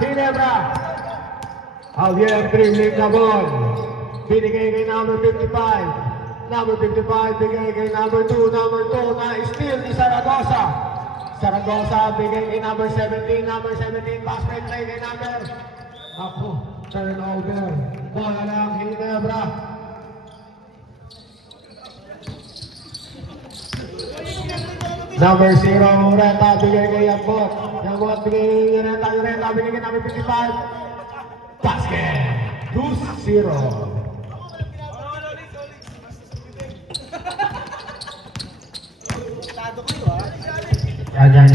Ginebra. Javier dribbling na ball. Binigay kay number 55. Number 55 bigay kay number 2. Number 2 na steal ni Zaragoza. Zaragoza bigay kay number 17. Number 17 basket play kay number. Ako, turnover. Bola ng Ginebra. Number 0, Ureta, bigay kay Yambot. Yambot, bigay kay Ureta. Ureta, bigay kay number 55. Basket! 2-0. Yan.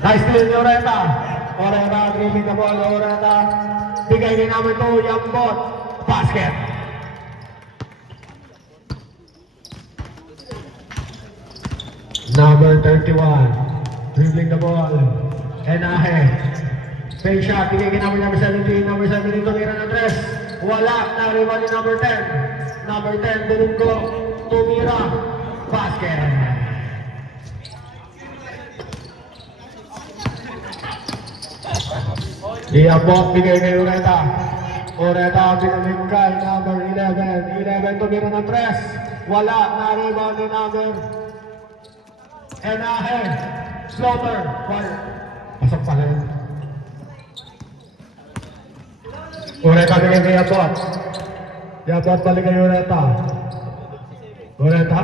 Nice steal ni Ureta. Ureta, dribbling the ball. Ureta, bigay kay number 2, Yambot. Basket! Number 31, dribbling the ball. Enahe. Fake shot, bigay kay number 17. Number 17, tumira ng 3. Wala, nariwan ni number 10. Number 10, Domingo, tumira. Basket. Iabot, bigay kay Ureta. Ureta, bigay kay number 11. 11, tumira ng 3. Wala, nariwan ni number Enahe, Slaughter, pasok pa rin. Ureta bigay kay Yabot. Yabot balik kay Ureta. Ureta.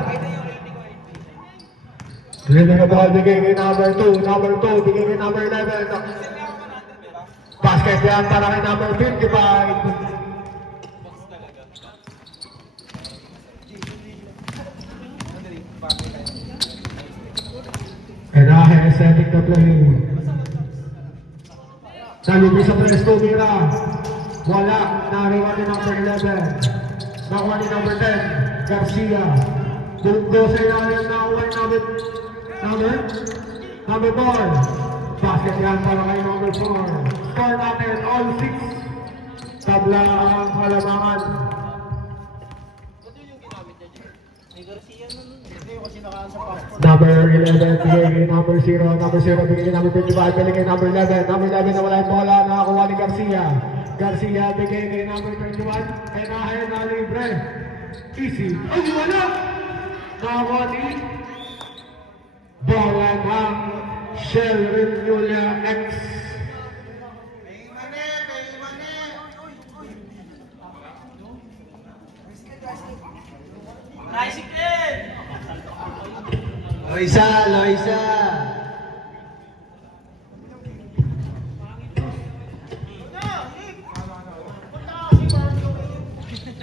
Dribbling the ball, bigay kay number 2. Number 2, bigay kay number 11. Basket yan para kay number 55. Enahe setting the play. Nalubis sa press tumira. Wala, nariwan ni number 11. Nakuha ni number 10, Garcia. Dugdo sa ilalim, nakuha ni number 4. Basket yan para kay number 4. Score natin, all 6. Tabla ang halamangan. Number 11, bigay kay number 0. Number 0, bigay kay number 25. Bigay kay number 11. Number 11 na wala yung bola. Nakakuha ni Garcia. Garcia, bigay kay number 21. Enahe na libre. Easy. Ay, wala! Nakakuha ni bola ng Shell Remulia X. Loisa!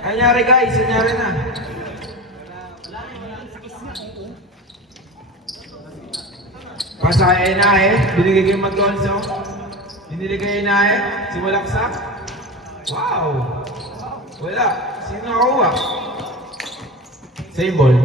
Anyari guys, anyari na. Pasa kay Enahe, binigay kay Magonzo. Binigay kay Enahe, si Malaksak. Wow! Wala, sino nakakuha? Same ball.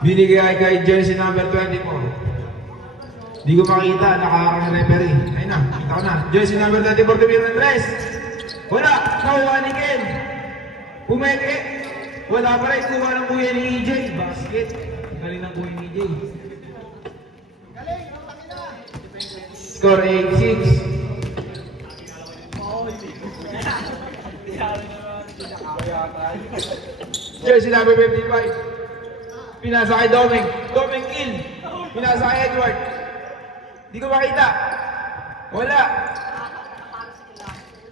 Binigay kay jersey number 24. Di ko makita, nakakarang referee. Ayun na, kita ko na. Jersey number 24, tumira ng 3. Wala, nakuha ni Ken. Pumeke. Wala pa rin, kuha ng kuya ni EJ. Basket. Galing ng kuya ni EJ. Score 8-6. Jersey number 55. Pinasa kay Domeng. Domeng kill. Pinasa kay Edward. Di ko makita. Wala.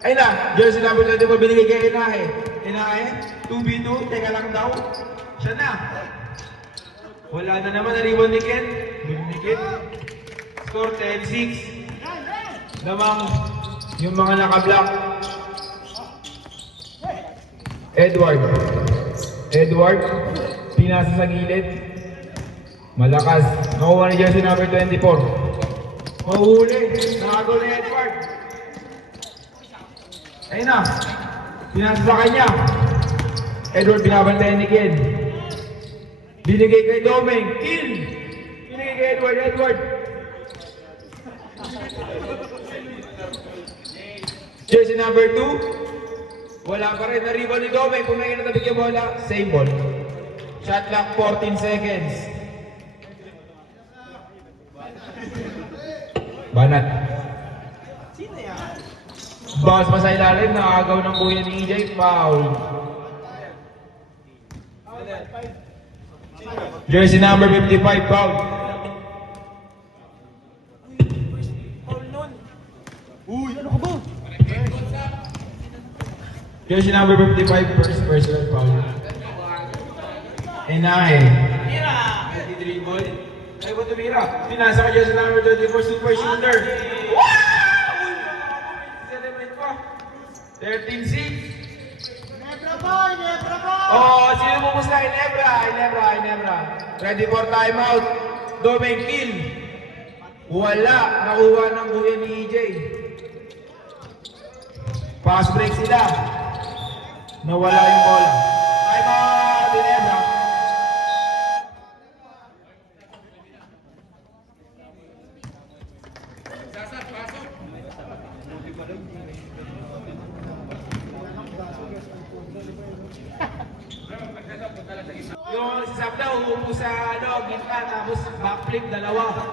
Ay na. Jersey number 24 binigay kay Enahe. Enahe. 2v2. Teka lang daw. Siya na. Wala na naman. Nariwan ni Ken. Ni Ken. Score 10-6. Namang yung mga naka-block. Edward. Pinasa sa gilid. Malakas. Nakuha ni jersey number 24. Mahuli. Nakagol ni Edward. Ayun na. Pinasa sa kanya. Edward binabantayan ni Ken. Binigay kay Domeng. Kill! Binigay kay Edward. Jersey number 2. Wala pa rin. Na-rebound ni Domeng. Pumeke na tabi kay bola. Same ball. Shot clock 14 seconds. Banat. Bounce pa sa ilalim. Nakagaw ng kuya ni EJ. Foul. Jersey number 55, foul. Jersey number 55, first personal foul. Enay. Dribble. Ay, what tumira? Pinasa ka jersey number 24, super shooter. Wow! Celebrate pa. 13-6. Oh, sino pupusta? Inebra. Ready for timeout. Domeng kill. Wala. Nakuha ng kuya ni EJ. Fast break sila. Nawala yung bola. Timeout, Inebra. Yung si Sabda, umupo sa gitna, tapos backflip, dalawa.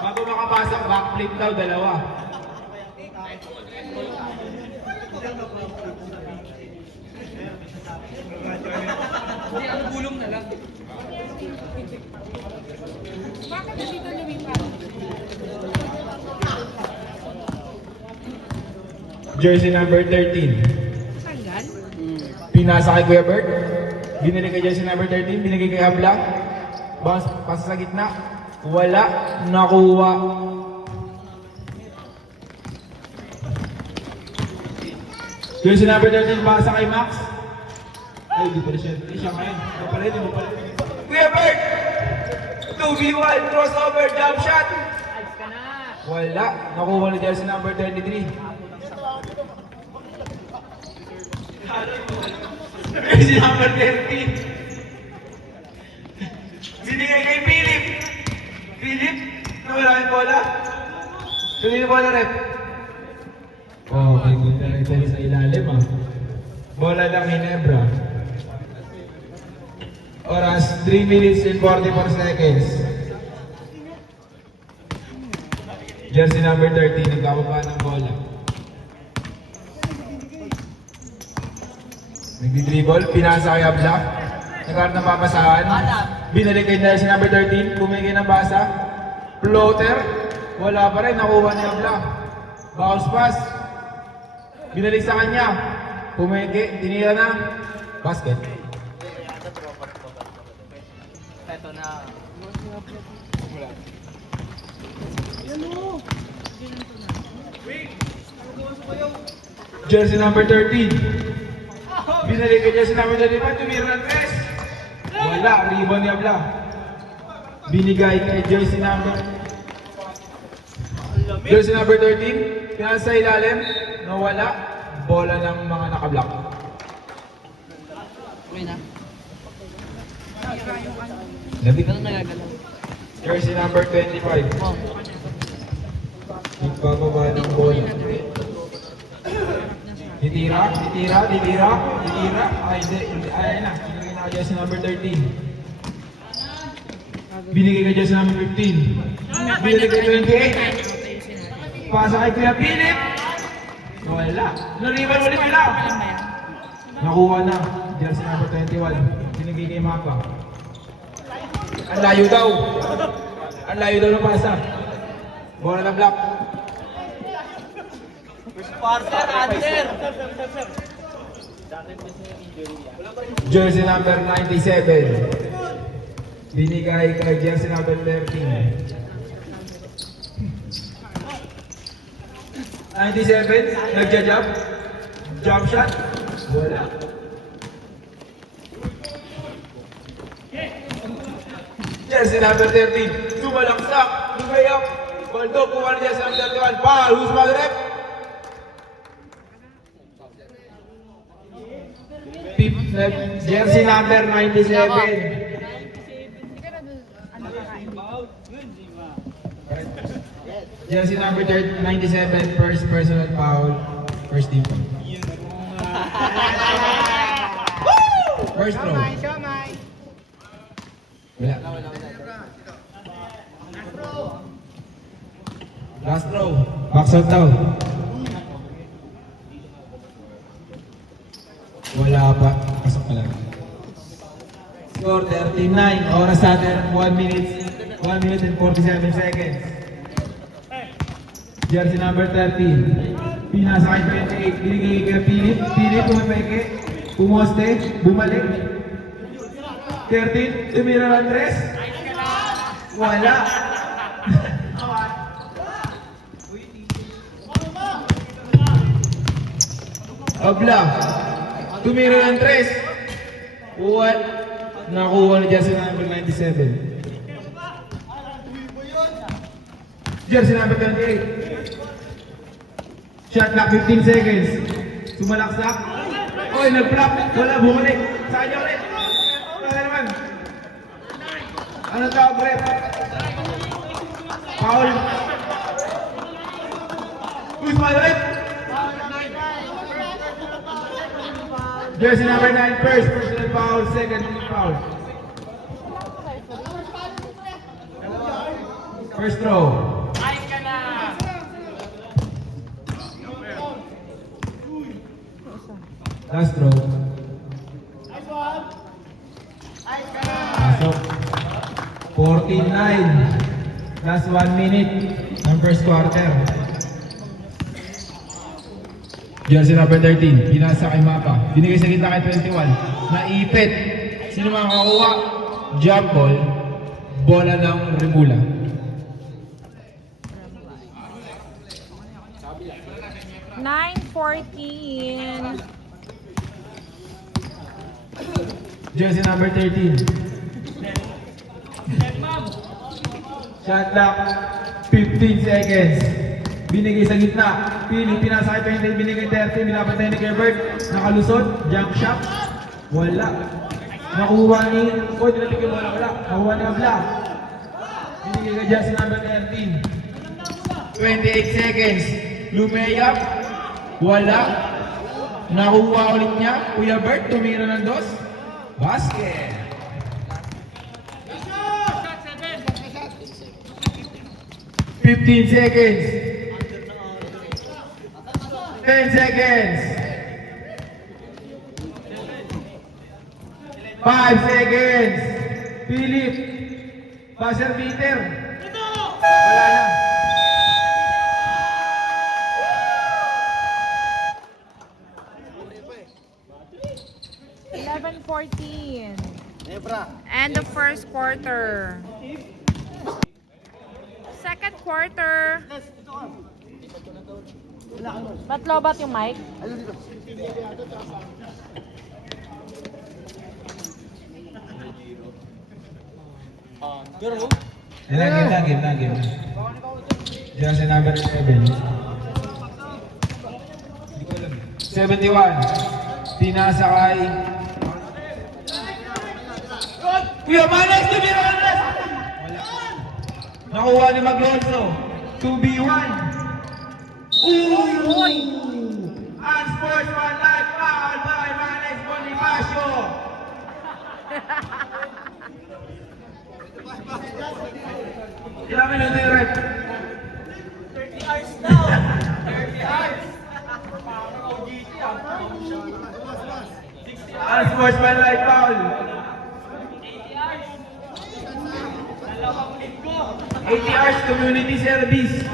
Bago makapasok, backflip daw, dalawa. Hindi, ang gulong na lang. Bakit na dito lumipat? Jersey number 13. Tanggal? Pinasa kay Kuya Bert. Binili kay jersey number 13. Binigay kay Habla. Bounce, pasa sa gitna. Wala. Nakuha. Jersey number 13. Pasa kay Max. Ay, di pala siya. Di siya ngayon. Di pala rin. Kuya Bert! 2v1. Crossover. Jump shot. Wala. Nakuha ni jersey number 33. Jersey number 13. Binigay kay Philip. Philip? Nawala yung bola. Tuloy yung bola, rep. Oh, may ganda rin tayo sa ilalim, ah. Bola ng Ginebra. Oras, 3 minutes and 44 seconds. Jersey number 13, nagkababa ng bola. Nagdi-dribble, pinasa kay Abla. Nagkaroon ng papasahan. Binalik kay jersey number 13, bumigay ng basa. Floater, wala pa rin, nakuha ni Abla. Bounce pass. Binalik sa kanya. Pumeke, tinira na. Basket. Ito na. Jersey number 13. Binalik kay jersey number 35, tumira ng tres. Wala, rebound ni Abla. Binigay kay jersey number 13. Pinasa sa ilalim. Nawala. Bola ng mga nakablock. Okay na. Labik. Ganun nagagalaw. Jersey number 25. Oh. Nagbababa ng bola. Titira. Ay, hindi. Ay, na. Binigay na kay jersey number 13. Binigay kay jersey number 15. Binigay kay 28. Pasa kay Kuya Philip. Wala. Nariban ulit nila. Nakuha na. Jersey number 21. Binigay kay Mapa. Ang layo daw. Ang layo daw ng pasa. Bola na block. Jersey number 97. Binigay kay jersey number 13. 97, nagja-jump. Jump shot. Wala. Jersey number 13. Sumalaksak. Lumay-up. Baldo, puwan niya sa number 31. Foul. Who's mag-rep? Jersey number 97. Jersey number 97, first personal foul, first team. First throw. Wala. Last throw. Box out daw. Wala pa. Pasok pa lang. Score 13-9. Oras natin 1 minute and 47 seconds. Jersey number 13. Pinasa kay 28. Binigay kay Philip. Philip pumapeke. Pumoste. Bumalik. 13. Tumira ng Andres. Wala. Abla. Tumira ng Andres. What? Nakuha ni Jersey number 97. Jersey number 28. Shot clock 15 seconds. Sumalaksak. Oy, nag-block. Wala, bumalik. Sa kanya ulit. Wala naman. Ano tawag, Brett? Foul. Usman ulit. Jersey number 9 first. Personal foul. Second foul. First throw. Last throw. Pasok. 14-9. Last 1 minute ng first quarter. Jersey number 13. Pinasa kay Mapa. Binigay sa gitna kay 21. Naipit. Sino makakakuha? Jump ball. Bola ng Rimula. $9.14. Jersey number 13. Shot clock 15 seconds. Binigay sa gitna. Pili, pinasa kay 20, binigay 30. Binapatay ni Gerbert. Nakalusot. Jump shot. Wala. Nakuha ni... Oh, dinapigil wala. Nakuha ni Abla. Binigay kay Jersey number 13. 28 seconds. Lumeyap. Wala. Nakuha ulit niya. Kuya Bert, tumira ng dos. Basket. Shot 7. 15 seconds. 10 seconds. 5 seconds. Philip. Buzzer beater. Wala na. $11.14. And the first quarter. Second quarter. Ba't lobat yung mic? Game na. Jersey number 7. 71. Pinasa kay... Kuya Manes, tumira ka na! Wala. Nakuha ni Maglonso. 2v1. Ooh! Unsportsmanlike foul by Manes Bonifacio. Ilang minuto yung rep? 30 hours now! 30 hours! Unsportsmanlike foul. 80 hours community service.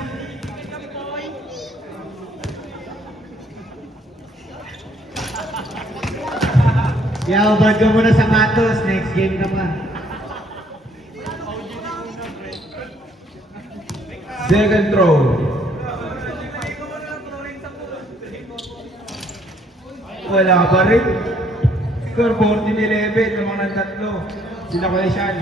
Yaubad ka muna sa Matos. Next game ka pa. Second throw. Wala ka pa rin. Score 14-11. Lamang ng tatlo. Sila Kuya Sean.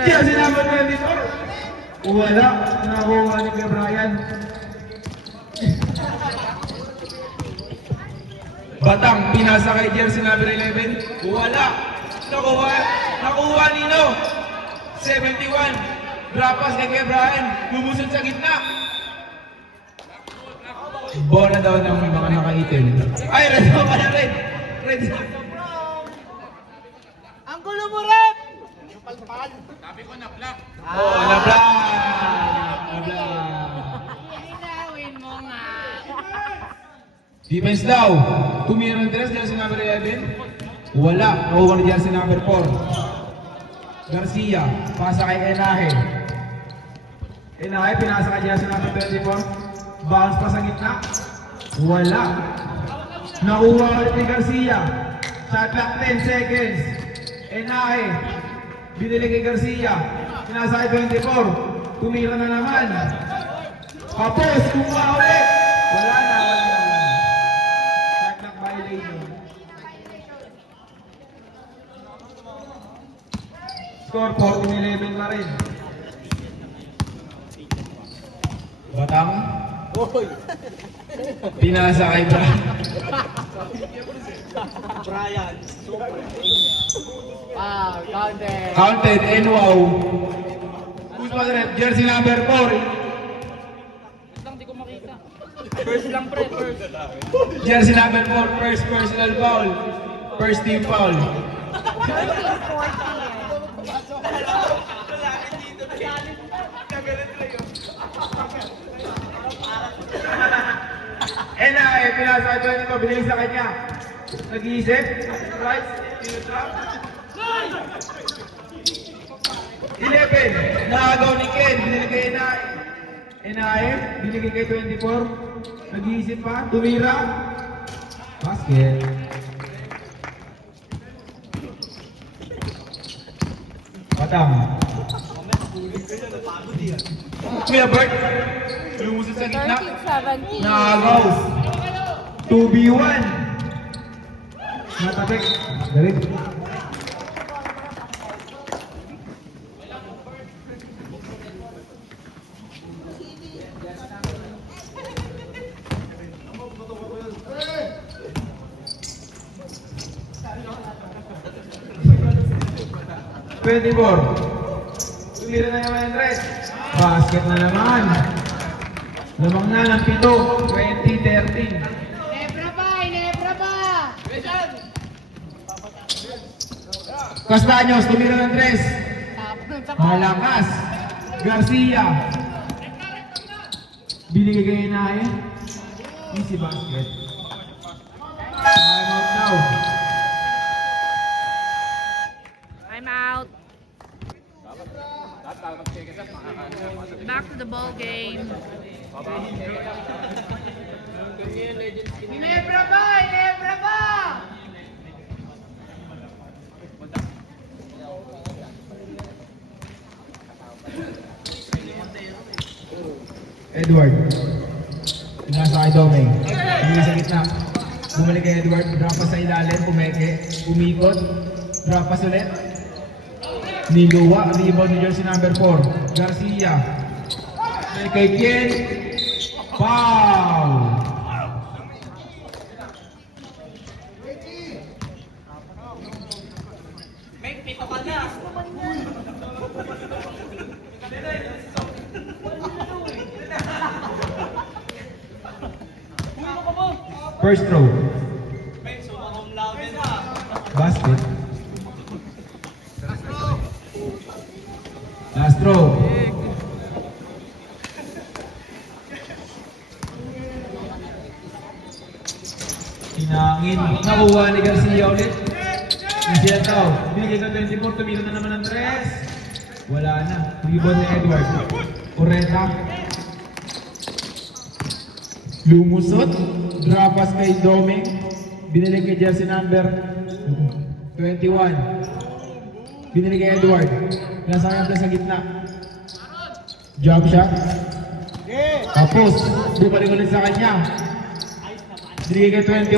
Kaya sinama na dito. Wala. Nakuha ni Kuya Brian. Batang, pinasa kay Jersey number 11. Wala. Nakuha Nino. 71. Drop pass kay Kuya Brian. Lumusot sa gitna. Bola daw ng mga nakaitim. Ay, red daw pala, red. Red. Ang gulo mo, Rep! Oh, nabla. Nabla. Hinawin mo nga. Defense daw. Tumira ng dress, jersey number 11. Wala. Nakuha ni jersey number 4. Garcia. Pasa kay Enahe. Enahe, pinasa kay jersey number 24. Bounce pa sa gitna. Wala. Nakuha ulit ni Garcia. Shot clock 10 seconds. Enahe. Binili kay Garcia. Pinasa kay 24. Tumira na naman. Kapos. Kumuha ulit. Wala na. Shot clock violation. Score 14-11 pa rin. Batang. Pinasa kay Brian. Counted. Counted and wow. Who's pa rin? Jersey number 4. Lang, di ko makita. First lang, pre, first. Jersey number 4. First personal foul. First team foul. 13-14. And pinasa kay 24. Binili sa kanya. Nag-iisip. Right. 11. Nakagaw ni Ken. Binili kay Enahe. Enahe. Binili kay 24. Nag-iisip pa. Tumira. Basket. Patang. Kuya Bert. Lumusot sa gitna. 13-17. Nakagaw. 2v1. Natapik. Galing. Tumira na naman ang dress. Basket na naman. Lamang na ng 7. 20-13. Nebra ba? Nebra ba? Castaños, tumira ng dress. Malakas. Garcia. Binigay kay Enahe. Easy basket. Time out now. I'm out. Back to the ball game. Nebra ba? Nebra ba? Edward. Nasa kay Domeng. Hindi sa gitna. Bumalik kay Edward. Drop pass sa ilalim. Pumeke. Umikot. Drop pass ulit. Niluwa. Rebound ni jersey number 4. Garcia. Kay Kien. Foul! First throw. Basket. Last throw. Hinangin. Nakuha ni Garcia ulit. Garcia tao. Binigay ka 24. Tumira na naman ang 3. Wala na. Rebound ni Edward. Oreta. Lumusot. Drop pass kay Domeng. Binili kay jersey number 21. Binili kay Edward. Nasayang ka sa gitna. Jump shot. Tapos, bumalik ulit sa kanya. Binili kay 21.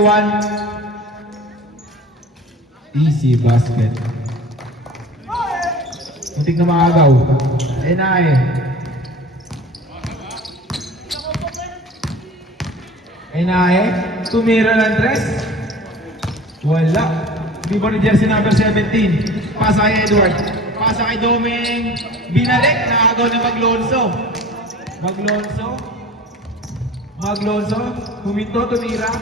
Easy basket. Muntik na makagaw. Enahe. Enahe. Tumira ng 3. Wala. Di ba ni jersey number 17? Pasa kay Edward. Pasa kay Doming. Binalik. Nakagaw na Maglonso. Maglonso. Huminto, tumira.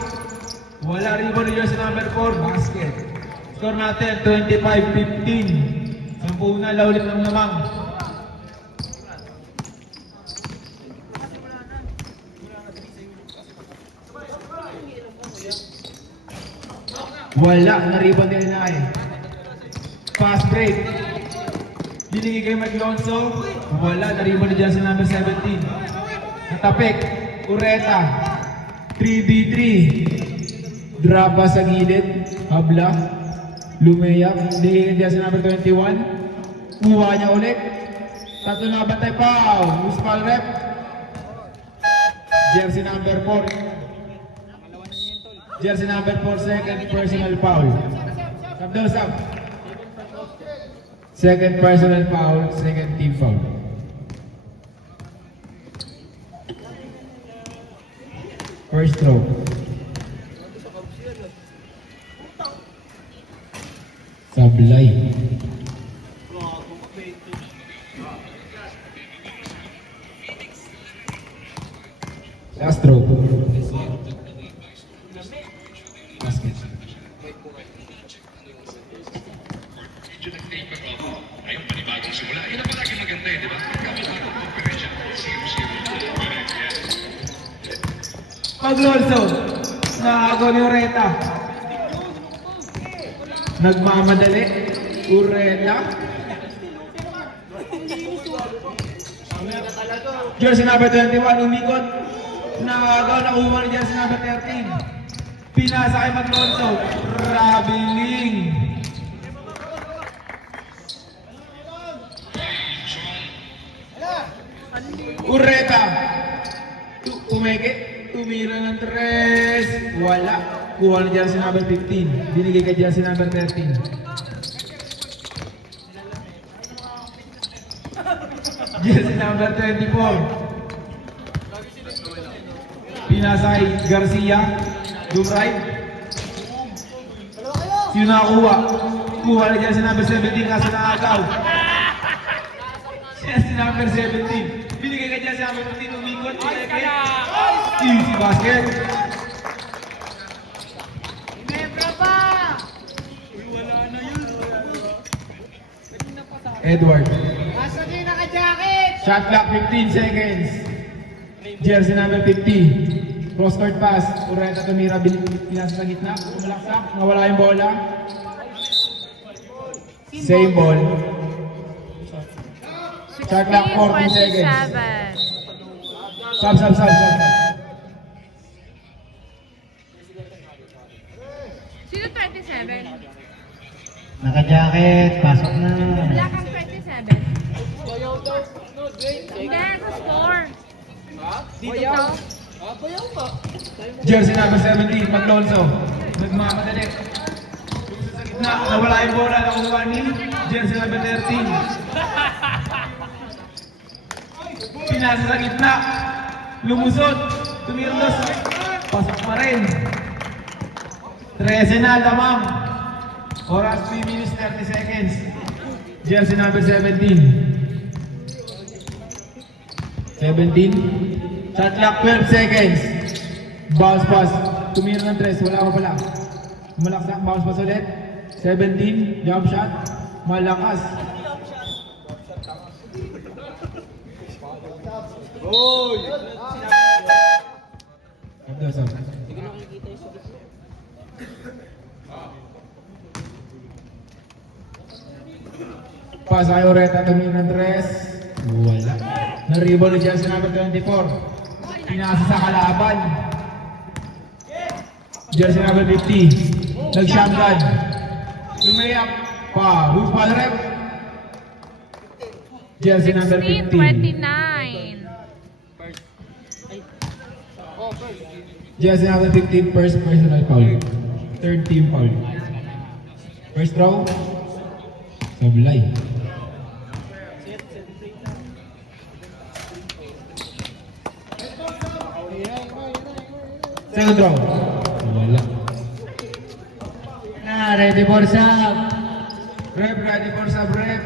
Wala rin ba ni jersey number 4. Basket. Score natin 25-15. 10 na laulit ng namang. Wala, nariban din na eh. Fast break. Binigay kay Maglonso. Wala, nariban ni jersey number 17. Natapik. Ureta. 3v3. Draba sa gilid. Habla. Lumeyak. Binigay kay jersey number 21. Kuha niya ulit. Tatlo na batay pa. Muspal rep. Jersey number 4. Jersey number 4, second personal foul. Sab daw, sab. Second personal foul, second team foul. First throw. Sablay. Last throw. Basket. Ayun, panibagong simula. Yun ang palagi maganda eh, di ba? Kapag operation, Maglonso. Nakagaw ni Ureta. Nagmamadali. Ureta. Jersey number 21, umikot. Nakagaw, nakuha ni jersey number 13. Pinasa kay Maglonso. Rabiling. Ureta. Umeke. Tumira ng 3. Wala. Kuha ni jersey number 15. Binigay kay jersey number 13. Jersey number 24. Pinasa kay Garcia. Zoom right. Sino nakakuha? Kuha na dyan si number 17 kaso nakagaw. Si number 17. Binigay ka dyan si number 15 umikot. Easy basket. Edward. Shot clock 15 seconds. Jersey number 50. Cross court pass, Ureta tumira, pinasa sa gitna, umalaksak, nawala yung bola. Same ball. Shot clock 14 seconds. 27. Sub. Sino 27? Naka-jacket, pasok na. Wala kang 27. Hindi, sa score. Dito. Jersey number 17, Maglonso. Nagmamadali. Sa gitna, nawala yung bola, nakuha ni Jersey number 13. Pinasa sa gitna. Lumusot. Tumirlos. Pasok pa rin. 13 na, lamang. Oras 3 minutes 30 seconds. Jersey number 17. 17. Shot clock 12 seconds. Bounce pass. Tumira ng 3. Wala ko pala. Malaksak. Bounce pass ulit. 17. Jump shot. Malakas. Pasa kay Ureta. Tumira ng 3. Wala. Na-rebound na dyan sa number 24. Pinasa sa kalaban. Jersey number 50. Nag-shotgun. Lumayak. Pa. Who's pa rep? Jersey number 15. 16-29. Jersey number 15. First personal foul. Third team foul. First throw. Sablay. Second throw. Wala. Na, ready for sub. Rep, ready for sub rep.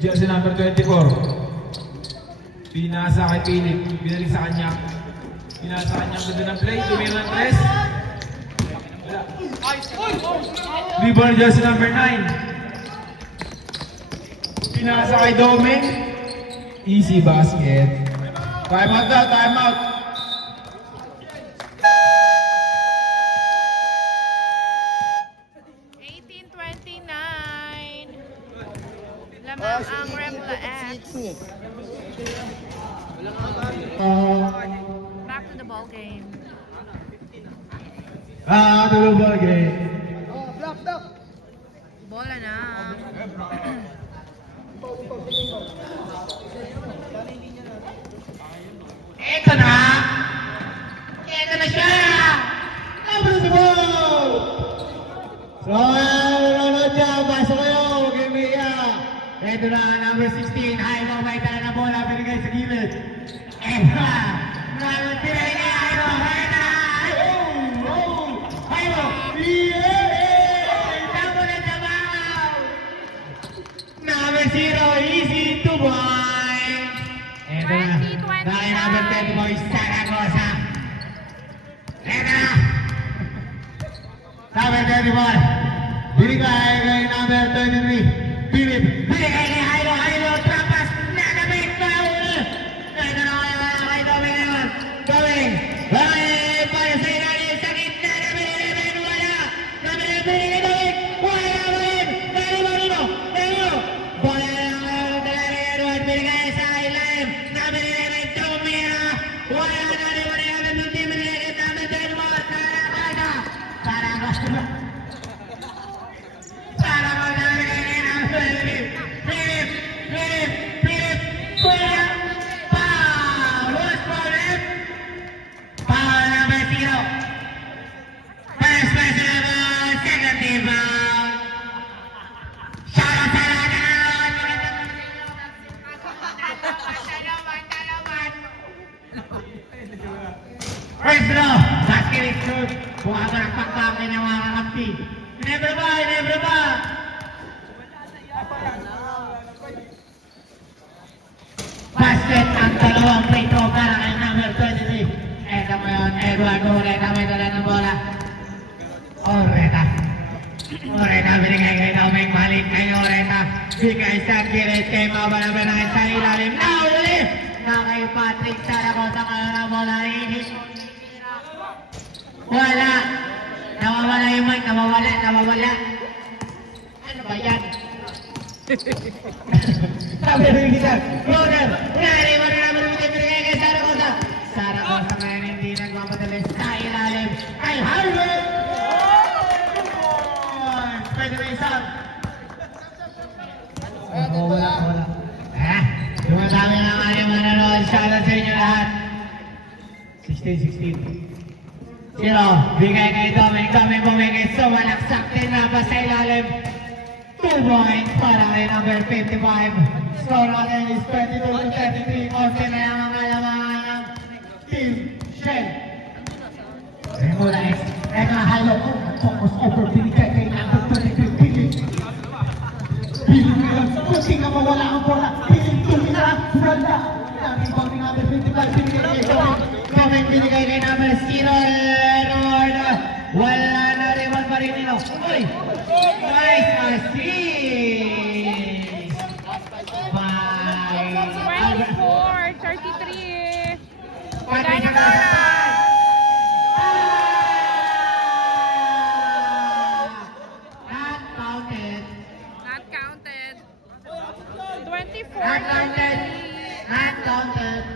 Jersey number 24. Pinasa kay Philip. Binalik sa kanya. Pinasa kanya ang ganda ng play. Tumira ng tres. Wala. Rebound jersey number 9. Pinasa kay Doming. Easy basket. Time out na, time out. Lamang ang Remla X. Back to the ball game. Tuloy ball game. Bola na. Ito na! Ito na siya! Number the ball! So, ano dyan? Pasok kayo! Huwag kayo umiiyak. Ito na, number 16. Jairo, may tala na bola. Pinigay sa gilid. Ito na! Maraming pinigay kay Jairo. Jairo! Jairo! Yeah! Tamo na tabaw! Number 0, easy to boy! Ito na. 20-25. Dahil number 10 boy, Zaragoza. Ito na. Number 24. Binigay kay number 23. Philip. Binigay kay Jairo. Jairo, trampas. Nanabit. Paul. Ito na kay Doming ngayon. Doming. Ay, para sa ilalim. Sa gitna. Nabit. Wala. Nabit. Binigay Doming. Wala. Wala. Danilo. Danilo. Bola na lang ngayon. Dala ni Edward. Binigay sa ilalim. Nabit. Doming. Wala na rin. Wala na rin. Binigay kay number 10 mo. Zaragoza. Zaragoza. Para maglalagay ng Philip! Philip! Philip! Philip! Kuya! Foul! Who's Philip? Foul number 0. First person naman, second team foul. Shout out sa lahat ng first row, basket is good. Bukaga ng pagkakay ng mga kakampi. Never ba? Never ba? Basket ang dalawang free throw para kay number 23. Ito mo yun, Edward Oreta may dala ng bola. Oreta. Oreta binigay kay Doming, balik kay Oreta. Bigay sa gilid kay Mabalabay na sa ilalim. Nauli! Na kay Patrick Zaragoza ngayon ang bola. Wala! Nawawala yung mic, nawawala. Ano ba yan? Sabi rin kita, Roder, nariwan na naman yung pinigay kay Zaragoza. Zaragoza ngayon hindi nagmamadali sa ilalim. Ay, Harvard! Pwede na isang. Wala. Dumadami na nga yung mananood. Shoutout sa inyo lahat. 16. Zero, bigay kay Doming bumigay, sumalaksak din na ba sa ilalim. 2 points para kay number 55. Score natin is 22-33. 11 na lang ang alamangan ng Team Shell. Remula X. Eka, halo. Focus over, binigay kay number 23. Piling ngayon, kunting na mawala ang bola. Piling tumira, Branda. Daming bombing number 55, binigay kay Doming. Doming binigay kay number 0. Wala na rin pa rin nilo. Uy! Nice assist! By 24-33. Wala na bola. Not counted. Not counted. Not counted. 24-33. Not counted.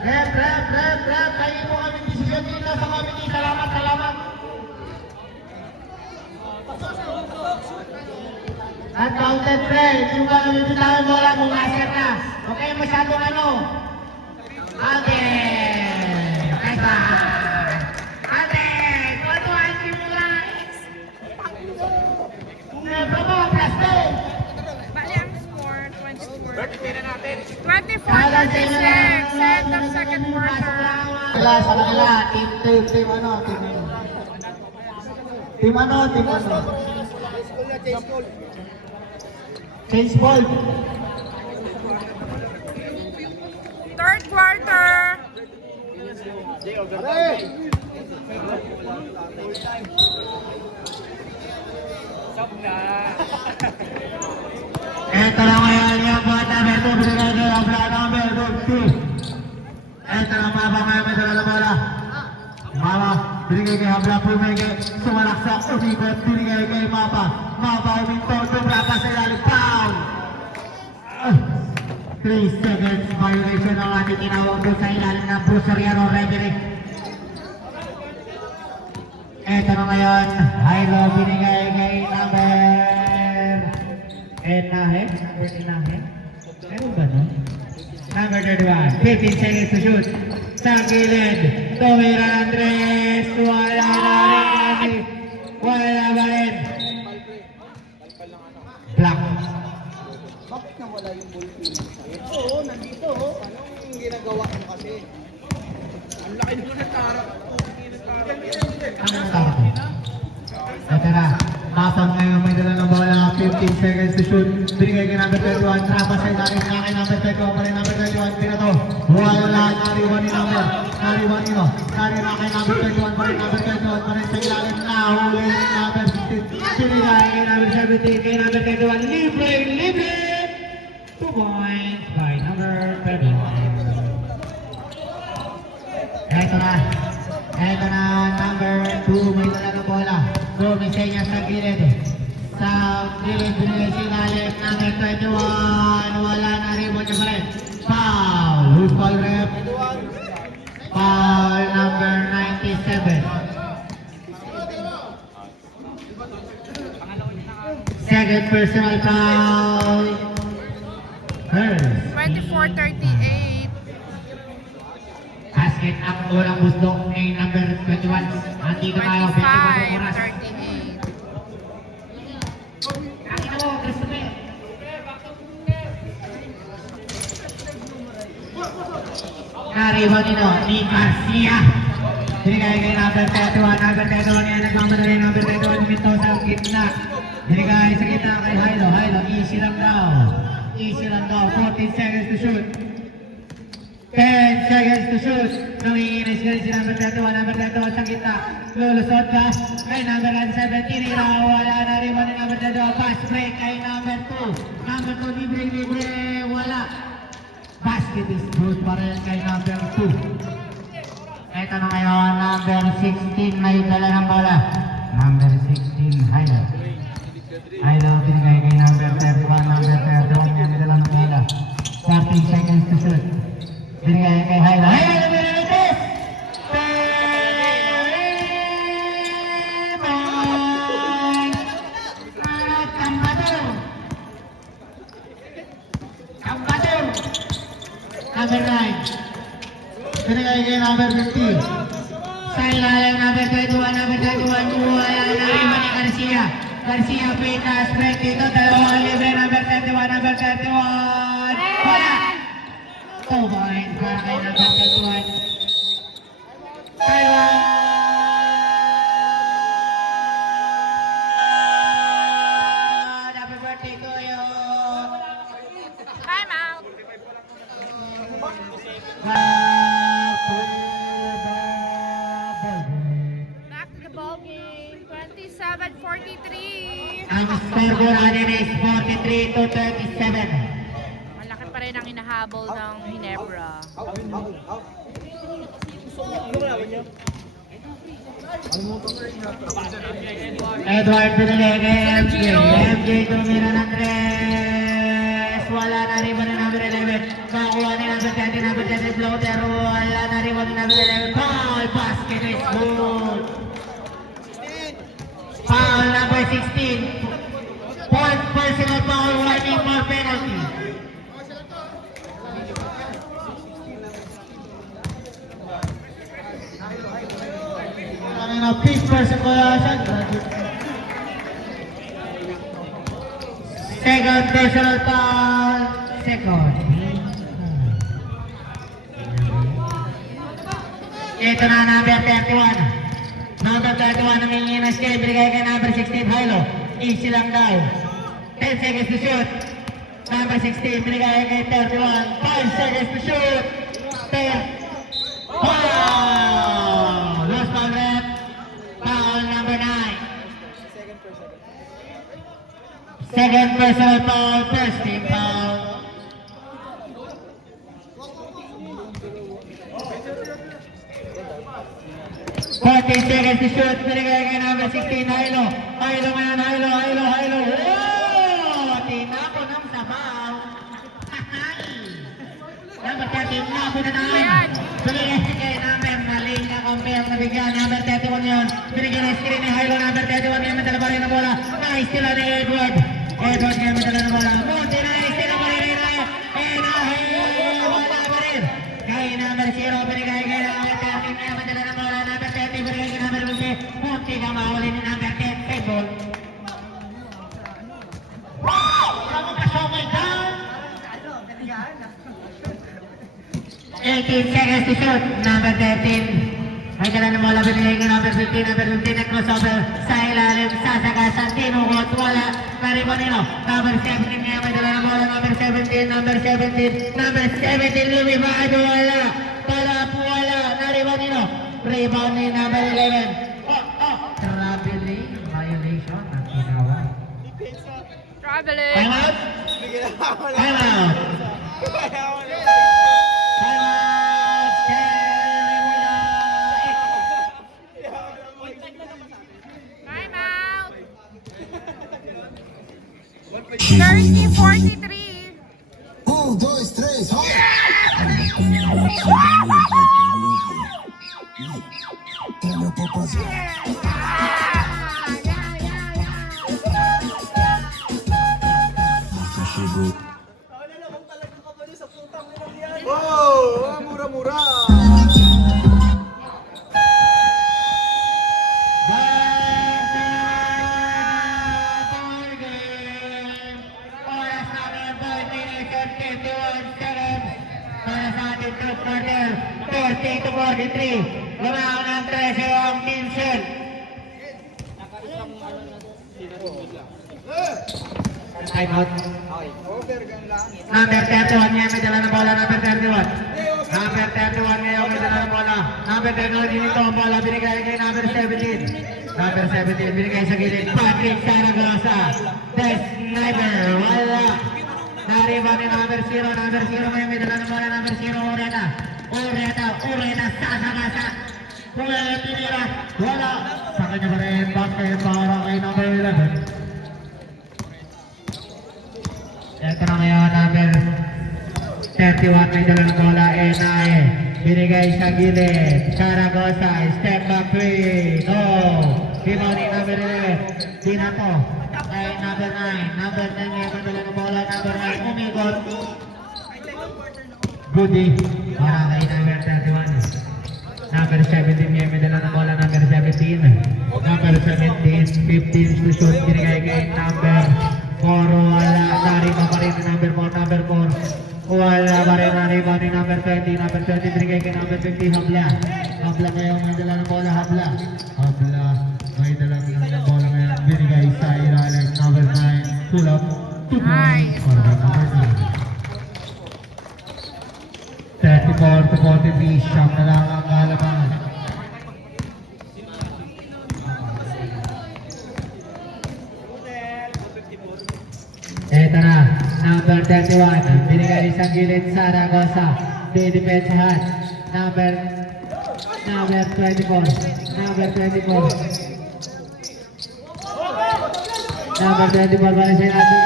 Rep. Kayo mo kami decision dito sa committee. Salamat. Not counted, pre. Yung ba namin bitawan bola kung nasa na. Okay, masyadong ano. Okay. Nice one. Okay. Tuwan simula. Bravo, Presto. Bali ang score, 24-26. End of second quarter. Sa kanila, team ano. Change ball. Third quarter. Ito na ngayon yung buhat number 2. Binigay kay Abra number 2. Ito na Mama ngayon. May dala na bola. Mama, binigay kay Abra. Pumigay. Sumalaksak. Umikot. Binigay kay Mapa. Mapa uminto. Tumrapa sa ilalim. Foul! 3 seconds violation ang ating tinawag doon sa ilalim ng Brusariano referee. Ito na ngayon. Hilo binigay kay number Enahe? Number Enahe? Meron ba no? Number 31. 15 seconds to shoot. Sa gilid. Tumira Andres. Wala na rin kasi. Wala ba rin? Black. Bakit nawala yung ballpen? Oo, nandito. Anong ginagawa mo kasi? Ang laki nyo na tarap. Ano ang tawag? Ito na. Mapang ngayon may dala ng bola. 15 seconds to shoot. Binigay kay number 31. Trapa sa ilalim na kay number 31. Pa rin number 31. Pinato. Wala. Nariwan ni number. Nariwan ni no. Narira kay number 31. Pa rin number 31. Pa rin sa ilalim na. Huli ni number 16. Binigay kay number 17. Kay number 31. Libre! Libre! 2 points by number 31. Ito na. Ito na, number 2, may dala ng bola. So, may senyas sa gilid. Sa gilid, binigay si Lalit, number 21. Wala na rin mo niya pa rin. Foul! Who's foul rep? Foul number 97. Second personal foul. Hers. 24-38. Basket ang unang busdok ni number 21. Andito tayo, 24 oras. 25-38. Akin mo, Christopher. Nariwan nito ni Garcia. Binigay kay number 31. Number 31 yan, nagmamadali number 31. Umito sa gitna. Binigay sa gitna kay Hilo. Hilo, easy lang daw. Easy lang daw. 14 seconds to shoot. 10 seconds to shoot. Nanginginis ka rin si number 31. Number 31 sa gitna. Lulusot ka. Kay number 17. Wala na rin ni number 32. Pass break kay number 2. Number 2 libre. Wala. Basket is good pa rin kay number 2. Ito na ngayon. Number 16. May dala ng bola. Number 16. Hilo. Hilo pinagay kay number 31. Number 31. Yan may dala ng bola. 14 seconds to shoot. Binigay kay Hilo. Hilo! Benitez! Kambador! Number 9. Binigay kay number 50. Sa ilalim number 21. Number 21. Wala na rin ni Garcia. Garcia Pitas. Break dito. Dalawang libre. Number 31. Number 31. Wala! 2 points para kay number 31. Taiwan! Happy birthday to you! Time out. Back to the ball game. 27-43. Ang score ko natin is 43 to 37. Malaki pa rin ang hinahabol ng Ginebra. Edward binigay kay MJ. MJ tumira ng Andres. Wala na rin ba ni number 11. Makuha ni number 30. Number 30 floater. Wala na rin ba ni number 11. Foul! Basket is good. Foul number 16. Fourth personal foul. Warning for penalty. Ang fifth person ko siya. Second personal foul. Second. Ito na number 31. Number 31 nanginginas kayo. Binigay kay number 16. Hilo. Easy lang daw. 10 seconds to shoot. Number 16, binigay kay 31. 5 seconds to shoot. 10. Wow! Lost ball rep. Foul number 9. Second personal foul, first team foul. 14 seconds to shoot. Binigay kay number 16, Hilo. Hilo ngayon, Hilo. Oh! Tinako ng sabaw. Number 13, napo na naman. Binigay kay number, mali na compare na bigyan. Number 31 yun. Binigay na screen ni Hilo. Number 31 yun, madala pa rin ang bola. Nice sila ni Edward. Edward ngayon, madala ng bola. Monty, nice sila pa rin. Wala pa rin. Kay number 0, binigay kay number 13 ngayon, madala ng bola. Number 30, binigay kay number 15. Monty ka mahuli ni number 10. Hey, ball. Wow! Kamu pasaway down. 18 seconds to shoot. Number 13. Ay kailan na bola binigay kay number 15. Number 15 na crossover sa ilalim. Sasaka sa tinukot. Wala. Maribanino. Number 17 ngayon may dala ng bola. Number 17. Number 17. Number 17. Lumibad. Wala. Talap. Wala. Naribanino. Rebound ni number 11. Traveling. Violation. Ang ginawa. Traveling. Time out. Time out. Time out. 30-43. 1, 2, 3, ¡oh! Tráeme papas. Chegou. Oh, mura-mura. Quarter 30-43. Lumayan ang 13 ang Vincent. Time out. Number 31 ngayon may dala ng bola. Number 31. Number 31 ngayon may dala ng bola. Number 31 dito ang bola. Binigay kay number 17. Number 17 binigay sa gilid. Patrick Saragosa. The sniper. Wala. Nariba ni number 0. Number 0 ngayon may dala ng bola. Number 0 Ureta. Ureta. Sasagasa. Wala tinira. Wala. Sa kanya pa rin. Basket para kay number 11. Ito na ngayon, number 31 may dala ng bola, Enae. Binigay sa gilid. Saragosa, step back 3. No. Rebound ni number 11. Di na to. Ay, number 9. Number 10 ngayon may dala ng bola. Number 9, umigot. Goody. Para kay number 31. Number 17 ngayon may dala ng bola. Number 17. Number 17, 15 to shoot. Binigay kay number 4, wala, nariba pa rin number 4, number 4, wala pa rin nariba ni number 20, number 20, binigay kay number 50, Habla ngayon, may dala ng bola, Habla, may dala ng bola ngayon, binigay sa ilalim, number 9, pull up, 2 points, for the number 9. 34-43, siyam na lang ang kalaban. Eto na, number 31, binigay isang gilid Saragosa, didepensahan, number 24, number 24, balik sa natin,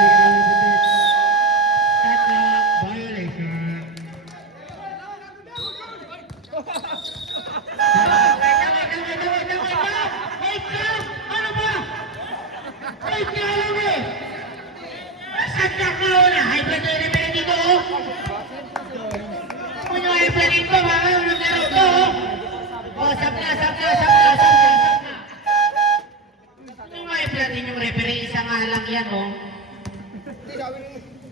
violation.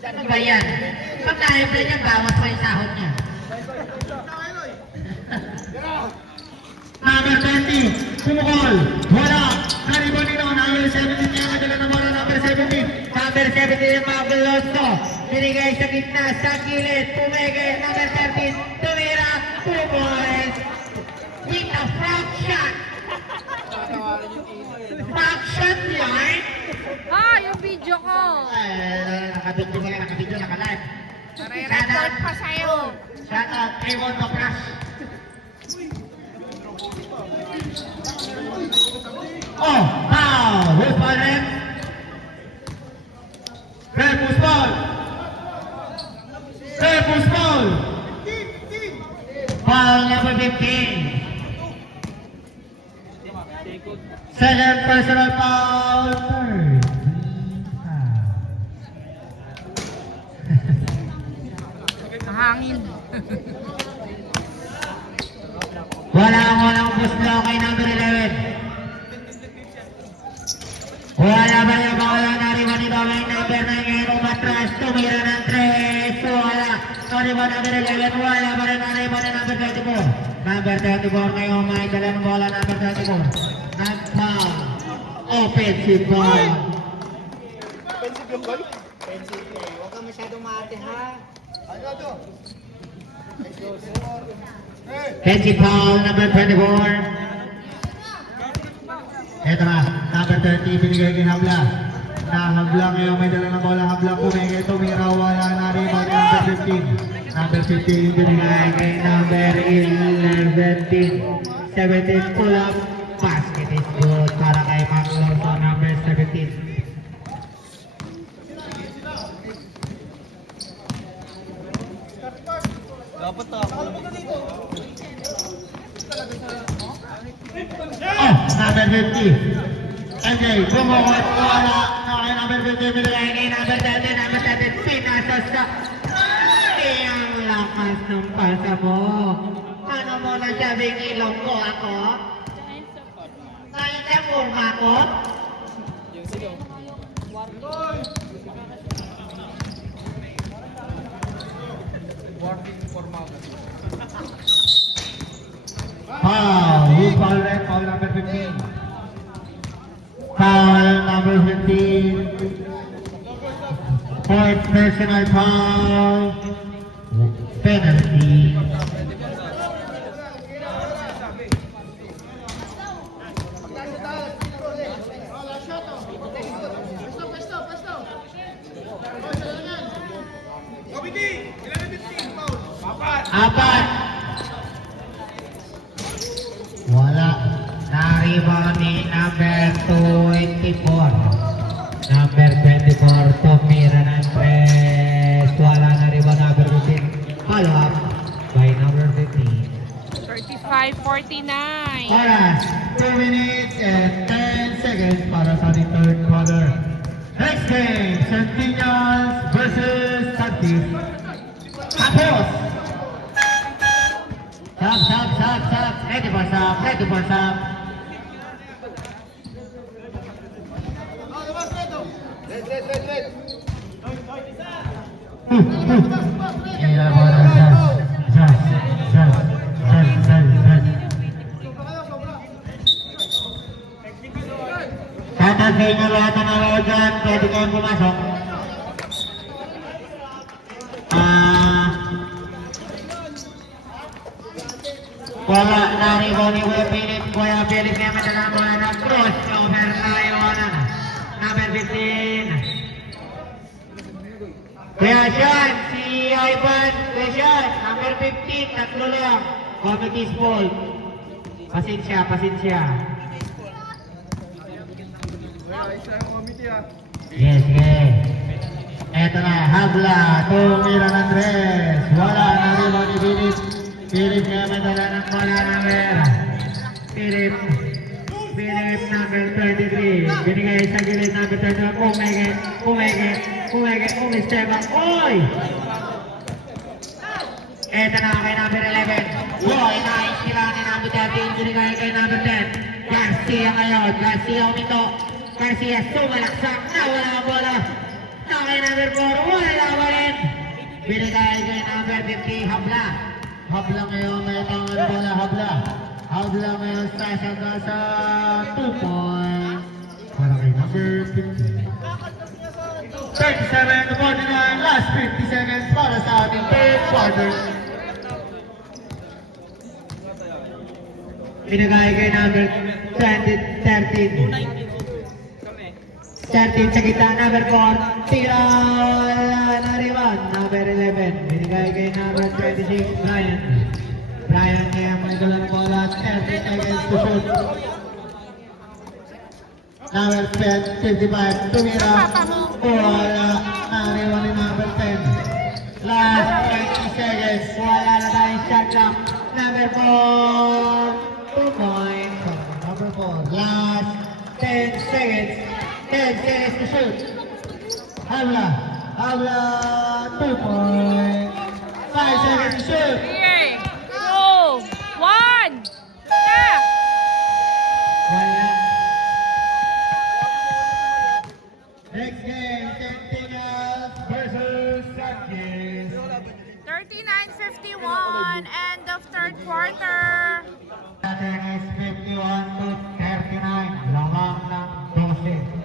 Ano ba yan? Pag na-high-play niya, bawas pa yung sahod niya. Number 20, sumukol, wala, Caribonino, number 17 niya, madala na bola, number 17, number 17 yung mga Veloso, binigay sa gitna, sa gilid, pumigay, number 13, tumira, 2 points. With a front shot. Front shot line. Ah, yung video ko. Nakabidyo, naka-live. Nare-record pa sa'yo. Shout out, Trayvon Topras. Oh, foul! Who's foul, Red? Red, who's foul? Red, who's foul? Foul number 15. Second personal foul, third. Mahangin. Walang puslo kay number 11. Wala ba yung bawala na riba ni Bawang number 9 ngayon umatras, tumira ng 3, wala. So riba number 11, wala ba rin ang riba ni number 24. Number 24 ngayon may dala ng bola number 24. Nag-foul. Offensive ball. Offensive yung ball? Offensive eh. Huwag ka masyadong maate ha. Offensive foul number 24. Ito na, number 30, binigay kay Habla. Habla ngayon, may dala ng bola. Habla pumigay, tumira, wala na rin. Number 15. Number 15, binigay kay number 11. 17, pull up. Basket is good para kay Manglor sa number 17. Dapat na ako. Oh, number 50. MJ, bumuhat, wala. Okay, number 50, binigay kay number 30. Number 30, pinasas sa... Ang lakas ng pasa mo. Ano mo nasabing ilong ko ako? Kahit sa forma ko? Foul, who's foul red? Foul number 15. Foul number 15. Fourth personal foul. Penalty. Apat. Wala. Na-rebound ni number 24. Number 24, tumira ng 3. Wala na rebound number 15. Follow up by number 15. 35-49. Oras, 2 minutes and 10 seconds para sa ating third quarter. Next game, Centennials versus Santis. Tapos! Sub. Ready for sub. Ila bola sub. Kata sa inyo lahat ng mga dyan, pwede kayong pumasok. Wala na rebound ni Kuya Philip. Kuya Philip kaya madala mo na ng cross. Over tayo na. Number 15. Kuya Sean, si Ivan. Kuya Sean, number 15. Tatlo lang. Committee Sport. Pasensya. Yes. Eto na, Habla. Tumira ng tres. Wala na rebound ni Philip. Philip kaya madala ng bola number. Philip number 33. Binigay sa gilid number 31. Umisteba. Oy! Eto na kay number 11. Boy, nice sila ni number 13. Binigay kay number 10. Garcia ngayon. Garcia umito. Garcia sumalaksak. Nawala ang bola. Na kay number 4. Wala pa rin. Binigay kay number 50. Habla ngayon. May tangan bola. Habla ngayon sa 2 points. Para kay number 50. 37 to 49, last 50 seconds para sa ating third quarter. Binigay kay number 13 sa kita, number 4, tira na rebound, number 11, binigay kay number 26, Brian kaya may dalang bola, 30 seconds to shoot. Number 10, 55, tumira, wala, na-rebound ni number 10. Last 20 seconds, wala na tayong shot clock, number 4, 2 points, number 4, last 10 seconds. 10 seconds to shoot. Habla, 2 points. 5 seconds to shoot. 3, 2, 1. Na! Wala. Next game, Centennial versus Sanchez. 39-51, end of third quarter. Natin is 51 to 39. Lamang ng 12.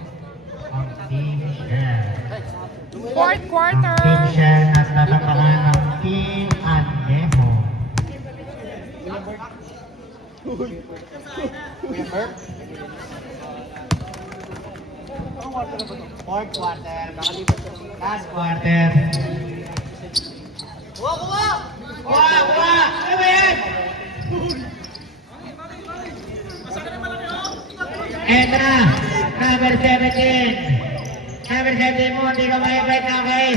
Ang team share. Fourth quarter. Team share at natapakan ng Team Anejo. Fourth quarter. Last quarter. Kuha! Ano ba yan? Eto na, number 17. Number 17 mo, hindi ka ma-invite na kay.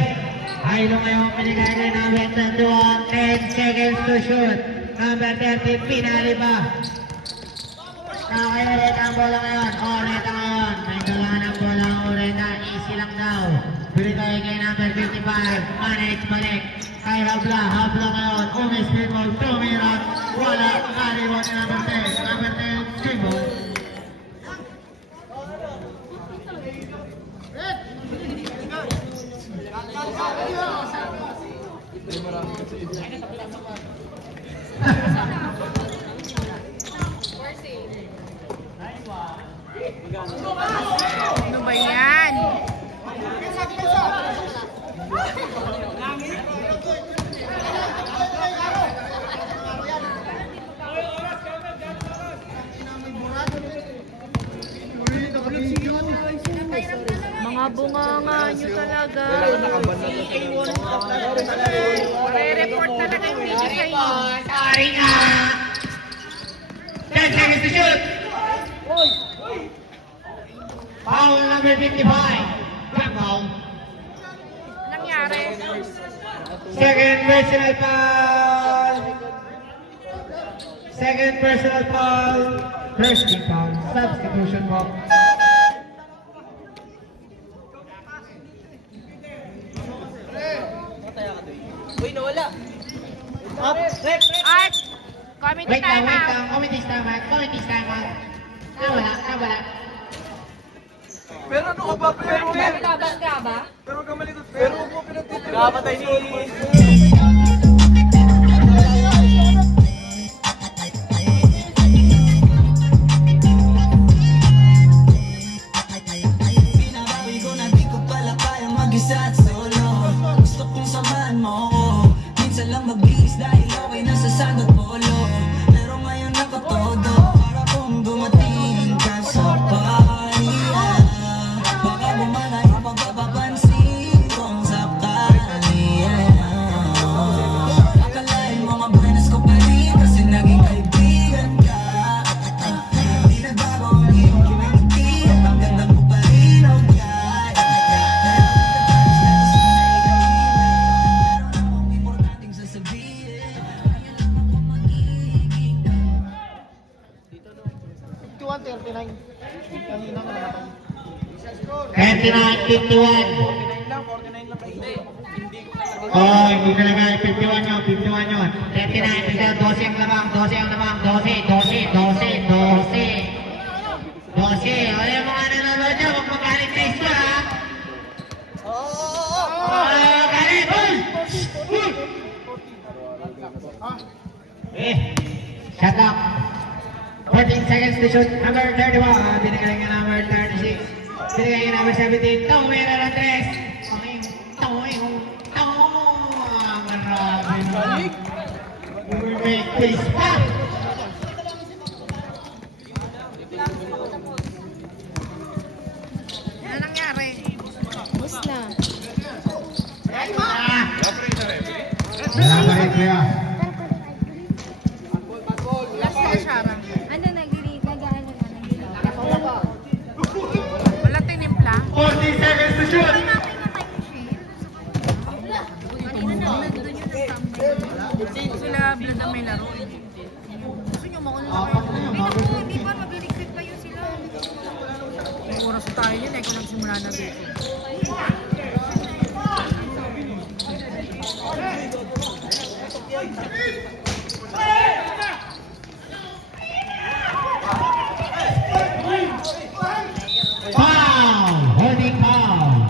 Aylo ngayon, pinigay kay number 21, 10 seconds to shoot. Number 30, pinali pa. Okay, ulit ang bola ngayon. Ulit ang ngayon. May dala ng bola ang ulit. Easy lang daw. Binigay kay number 55, balik. Kay Habla ngayon. Umis-spin ball, tumira. Wala, nakaliwan ni number 10. Number 10, spin ball. Ano ba yan? Mga bunganga nyo talaga. Re-report talaga yung video sa inyo. Sorry na! 10 seconds to shoot! Foul number 55. Black foul. Nangyari. Second personal foul. Second personal foul. First team foul. Substitution po. At, committee Wait time lang. out. Committee's time out. Nawala. Pero ano ka ba? Pero Laban ka ba? pero kamalikot. Pero huwag mo pinagtitignan. Nakapatay ni... Binabawi ko na di ko pala kayang mag-isa at solo. Gusto kong samahan mo ako. Minsan lang mag-iis dahil away nasa sagot polo. Pero ngayon ako todo. Para kung dumating ka sa pahiya. Baka bumalay pagpapansin kung sakali. Akalain mo mabuenas ko pa rin kasi naging kaibigan ka. Di nagbago ang iyong kinikiti at ang ganda mo pa rin, oh God. Meron akong importanteng sasabihin. Kaya lang ako magiging 49-51. Oh, hindi talaga. 51 yun. 39 to 12 ang lamang. 12. O, yung mga nanonood nyo, huwag magalit sa score, ha? Galit! Shut up. 14 seconds to shoot. Number 31. Binigay nga number 36. Binigay nga number 17. Tumira ng 3. Make this back. Ano nangyari? Bus na. Wala pa rin kuya. Last na siya. Ano, nag-ano na, wala tinimpla? 40 seconds to shoot. Kanina na, nandun yung nagtambay. Sila, blood ang may laro. Gusto nyo mauna na kayo? Ay, naku, hindi pa, magliligpit pa yun sila. May oras na tayo yun, kung nagsimula na dito. Foul! Holding foul.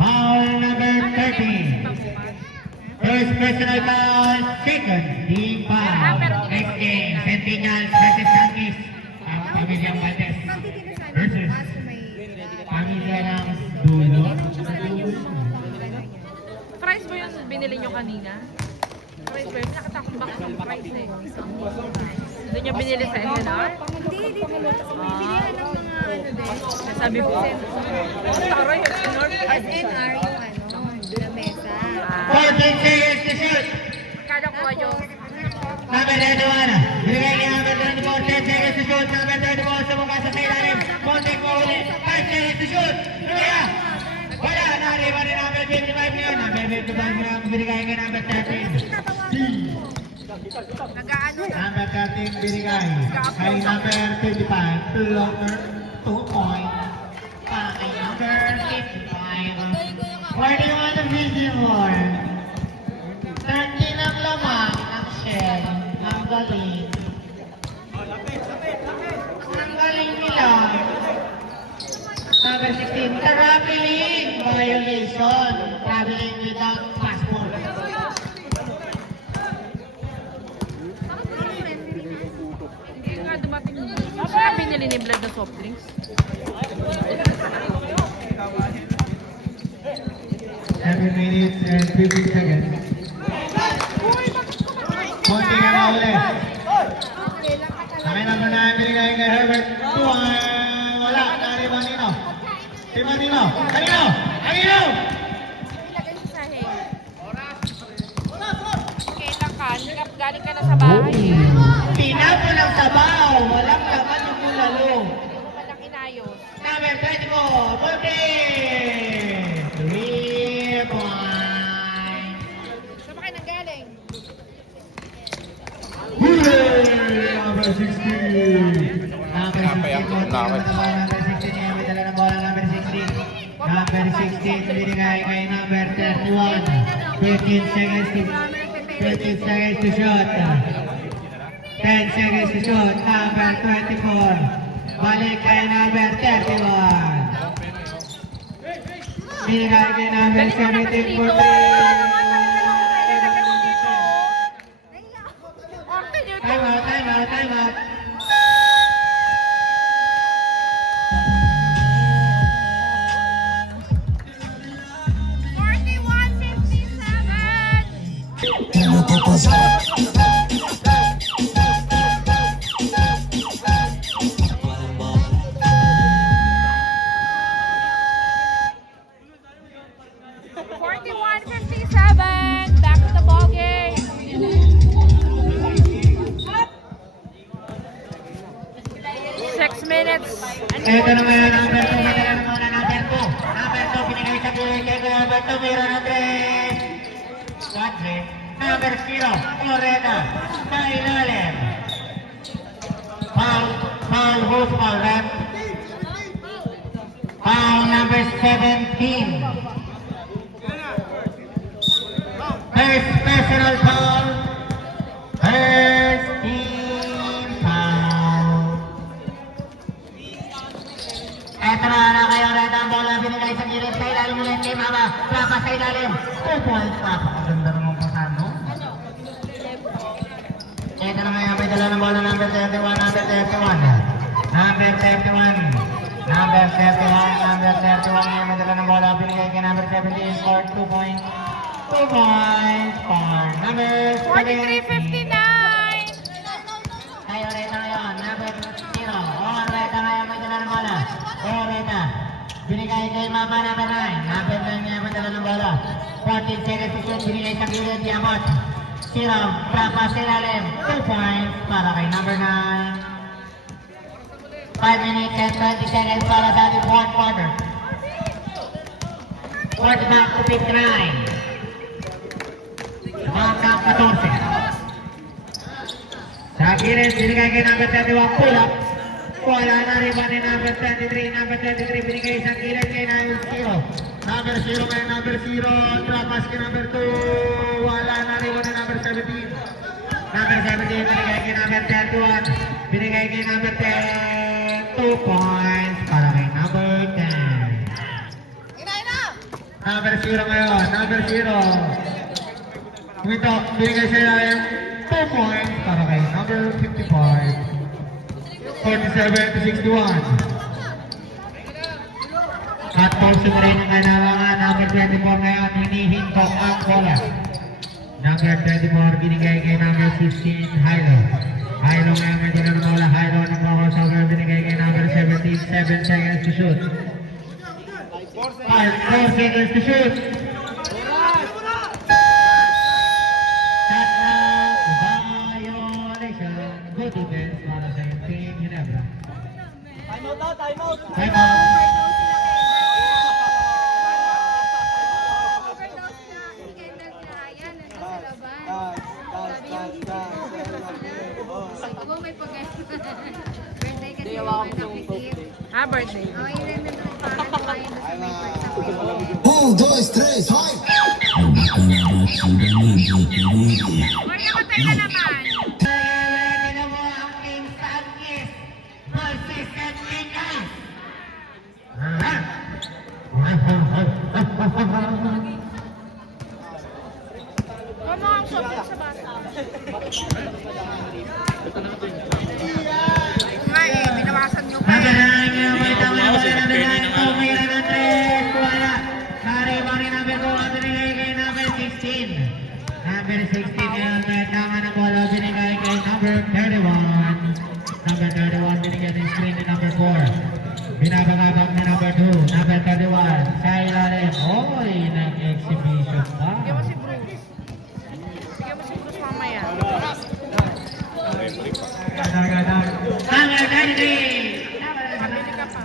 Foul number 13. First personal foul, second team foul. Next game, Centennials versus Yankees. Ang pamilyang Valdez versus pamilya ng Dulo. Fries ba yun binili nyo kanina? Fries ba yun? Nakita ko bakit yung fries eh. Doon nyo binili sa SNR? Hindi, dito na. Bilihan ng mga ano din. Sabi ko, taray, SNR. SNR yung lamesa. 14 seconds to shoot. Kada ko kayo. Number 31. Binigay ni number 34. 10 seconds to shoot. Number 34 sa mukha sa ilalim. Konting ko ulit. 5 seconds to shoot. Kaya! Wala! Nariba ni number 55 yun. Number 55 yun. Binigay ni number 13. Nag-ano na. Number 13 binigay. Kay number 55. Floater. 2 point. Kay number 55. Where do you want to video more? 13 ang lamang ng shell. Ang galing. Ang galing nila. Number 16. Traveling violation. Traveling without passport. Hindi nga dumating. Saan binili ni Blood na soft drinks? 7 minutes and 15 seconds. Konti ka na ulit. Kami na muna binigay kay Herbert. Wala. Nari Manino. Si Manino. Kanino? Kanino? Ilagay sa sahig. Kailan ka? Galing ka na sa bahay. Pinapo ng sabaw. Walang laman yung bulalo. Malaki na yun. Number 24. Bunti! 3 points. Saan ba kayo nanggaling? Number 16. Number 16. Number 16. May dala ng bola. Number 16. Number 16. Binigay kay number 31. 15 seconds to 15 seconds to shoot. 10 seconds to shoot. Number 24. Balik kay number 31. Binigay kay number 17. 14. Time out, time out, time out. Ano pa pasa? Back to the ball game. 6 minutes. Ito na ngayon, number 2, may dala naman na number 2. Number 2, binigay sa buhay kay number 2, mayroon na 3. Quadre. Number 0, Lorena. Sa ilalim. Foul, who's foul, rep? Foul number 17. First personal foul. First team foul. Eto na kayo red ang bola binigay sa gilid sa ilalim ulit kay Mama. Lapas sa ilalim. 2 points. Napakaganda naman kung saan, no? Eto na ngayon may dala ng bola number 31, number 31. Number 31. Number 31, number 31 ngayon may dala ng bola binigay kay number 17 for 2 points. 2 points for number 43-59. Tayo rin na ngayon, number 0. Oreta ngayon, may dala ng bola. Oreta. Binigay kay Mama number 9. Number 9 niya, may dala ng bola. 14 seconds to shoot, binigay sa gilid, Diamond. 0, trapas ilalim. 2 points para kay number 9. 5 minutes and 20 seconds para sa ating fourth quarter. Fourth back to 59. Makakang 14. Sa gilid, binigay kay number 31, pull up. Wala na rin ba ni number 23. Number 23, binigay sa gilid kay number 0. Number 0 kay number 0. Trapas kay number 2. Wala na rin ba ni number 17. Number 17, binigay kay number 31. Binigay kay number 10. 2 points para kay number 10. Number 0 ngayon. Number 0. Ito, binigay sa ilalim. 2 points para kay number 55. 47 to 61. At pulso mo rin ang kailangan. Number 24 ngayon, hinihinto ang bola. Number 24, binigay kay number 16, Hylo. Hylo ngayon, may dala ng bola. Hylo, nag-crossover, binigay kay number 17, 7 seconds to shoot. 4 seconds to shoot. Violation. Good defense para sa Team Ginebra. Time out, time out. Time out. Ha, birthday. 1, 2, 3, fight! Maria, matay ka naman. Ano ang sobrang sa bata? Nga eh, binawasan nyo pa eh. Number 16 ngayon, may tama ng bola, binigay kay number 31. Number 31, binigay ng screen ni number 4. Binabagabag ni number 2. Number 31, sa ilalim. Oy, nag-exhibition pa. Bigyan mo si Bruce. Bigyan mo si Bruce mamaya. Number 33. Pabili ka pa.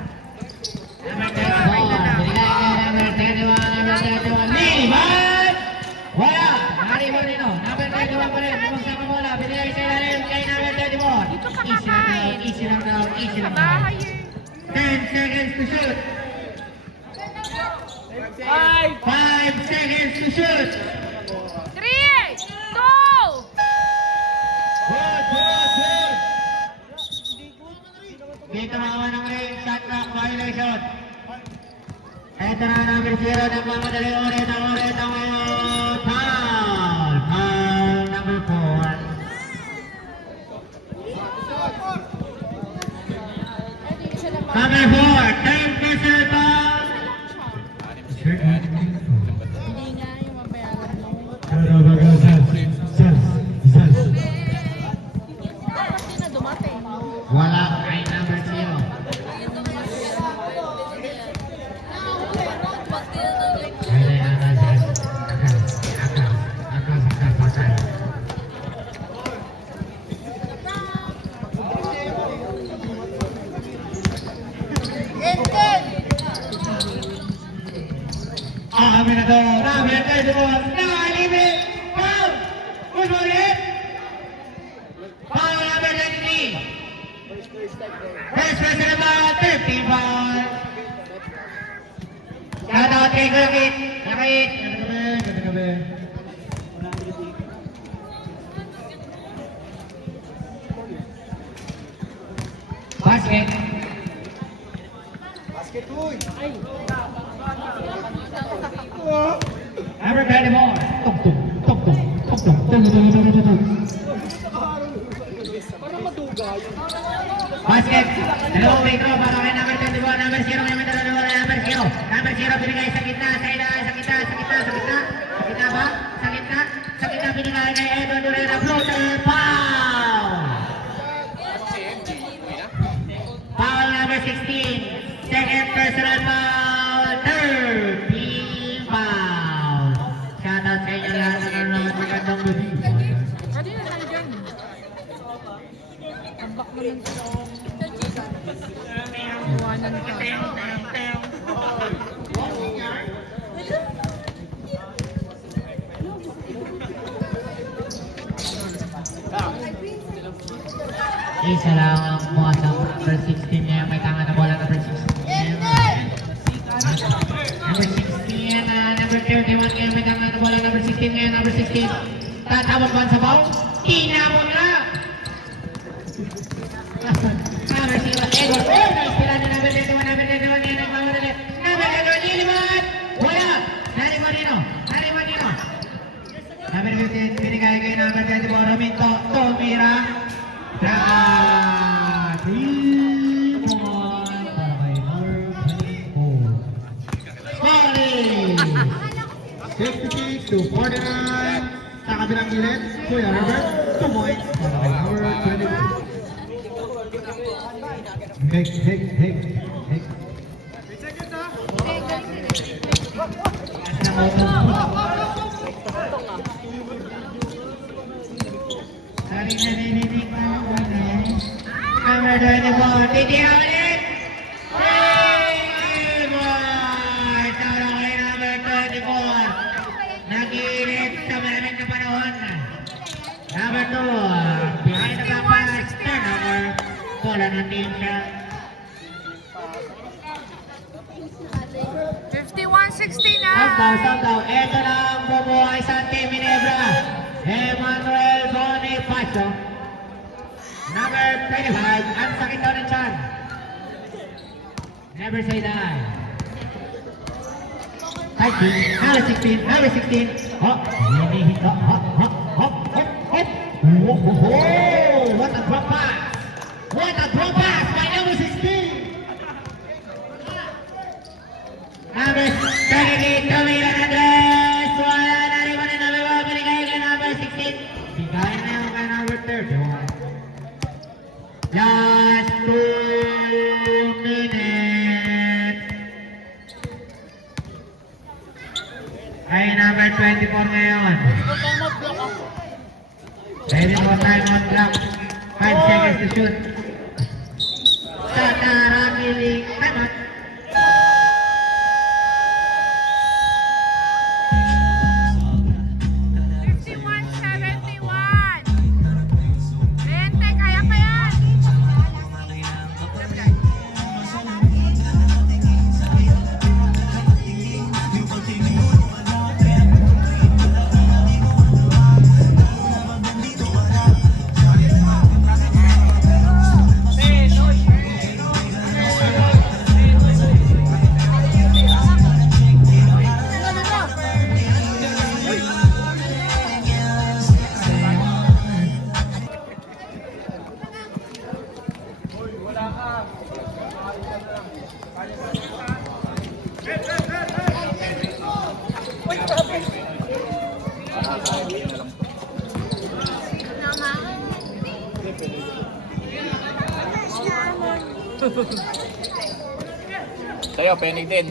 Number 31, binigay kay number 31. Number 31, Liban! Wala! Naribo nino. Number 31 pa rin. Bumagsak ang bola. Binigay sa ilalim kay number 34. Dito ka kakain. Easy lang daw. Easy Sa lang daw. bahay eh. 10 seconds to shoot. 5 seconds to shoot. 3, 2, Good, good, good. Dito makawa ng ring. Shot clock violation. Ito na number 0. Nagmamadali ulit ang ngayon. Foul. Foul number 4. Number 4. Time personal foul. Hindi nga yung mabayaran mo. Kasi na dumating. Wala ay number 0. Ay, akas, patay. Amin na to. Number 31. Nakalibig. Foul. Good for it. Foul number 93. First person about 55. Shout out kay Kulakit. Lakit. Gabi. Basket. Basket, uy. Number 24. Basket. Dalawang may draw para kay number 24. Number 0 may dala ng bola. Number 0. Number 0 binigay sa gitna. Sa gitna. ba? Sa gitna. Sa gitna binigay kay Edward Durera. Floater. Foul! Foul number 16. Second personal foul. Third team foul. Shoutout sa inyo lahat na nanonood. Magandang gabi. Kanina nandyan. Tambak naman sa iwanan ka. Isa lang ang bukas ng number 16 niya. May tanga na bola number 16. Number 16, number 31 ngayon. May tanga na bola number 16 ngayon. Number 16. Tatawag ba sa ball? Tinabog na! Number 0, Edward. Oh, naistila na number 21. Number 21 ngayon. Nagmamadali. Number 21, Liliman! Wala! Nari Marino. Nari Marino. Number 15, binigay kay number 24. Rominto. Tomira. Para kay Mark Hanico. Smalley! 56 to 49. Sa kabilang gilid, Kuya Robert. 2 points para kay number 21. Hik. Narinig pa ang number 24, Titi Halik! Hey, boy! Tawag kay number 24. Nag-iinit sa maraming na panahon. Number 2, behind the back pass, turnover. Bola ng team siya. 51-60 na. Samtaw. Ito na ang bumuhay sa Team Ginebra. Emmanuel Bonifacio. Number 25. Ang sakit daw ng tiyan. Never say die. 19. Number 16. Number 16. Hop. Hop. Whoa. What a drop pass. What a drop pass by number 16. Number 38, Camila Andres. Wala na rin man yung number 1. Binigay kay number 16. Bigay na yung kay number 31. Last 2 minutes. Kay number 24 ngayon. Ready for time on clock. 5 seconds to shoot. Sa narakiling tanot. Sa'yo, penig din.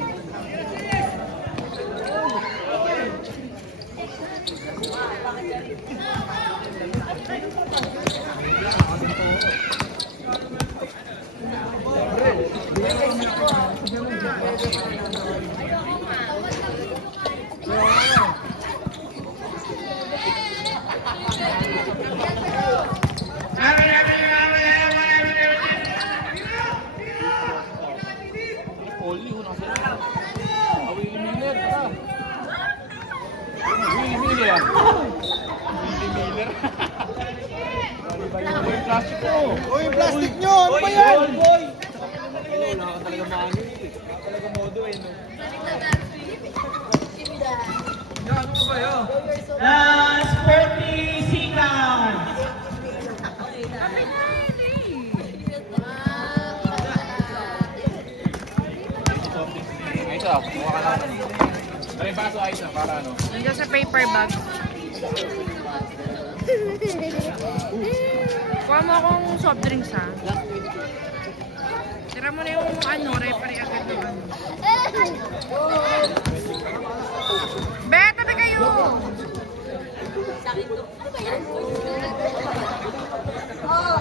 Oli, unang sila. Willie Miller, tara. Willie Miller. Willie Miller. Yung plastic ko. Uy, yung plastic nyo! Ano ba yan? Boy! Wala ka talaga maano eh. Wala ka talaga modo eh. No? Gago ka ba yun? Last 40 seconds. Ay, isa. Kuha ka lang. Nandiyan sa paper bag. Kuha mo akong soft drinks ha. Tira mo na yung ano, referee agad yung ano. Be, tabi kayo!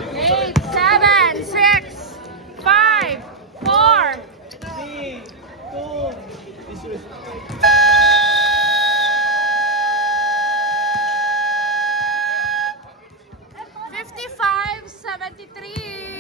8, 7, 6, 5, 4, 55, 73.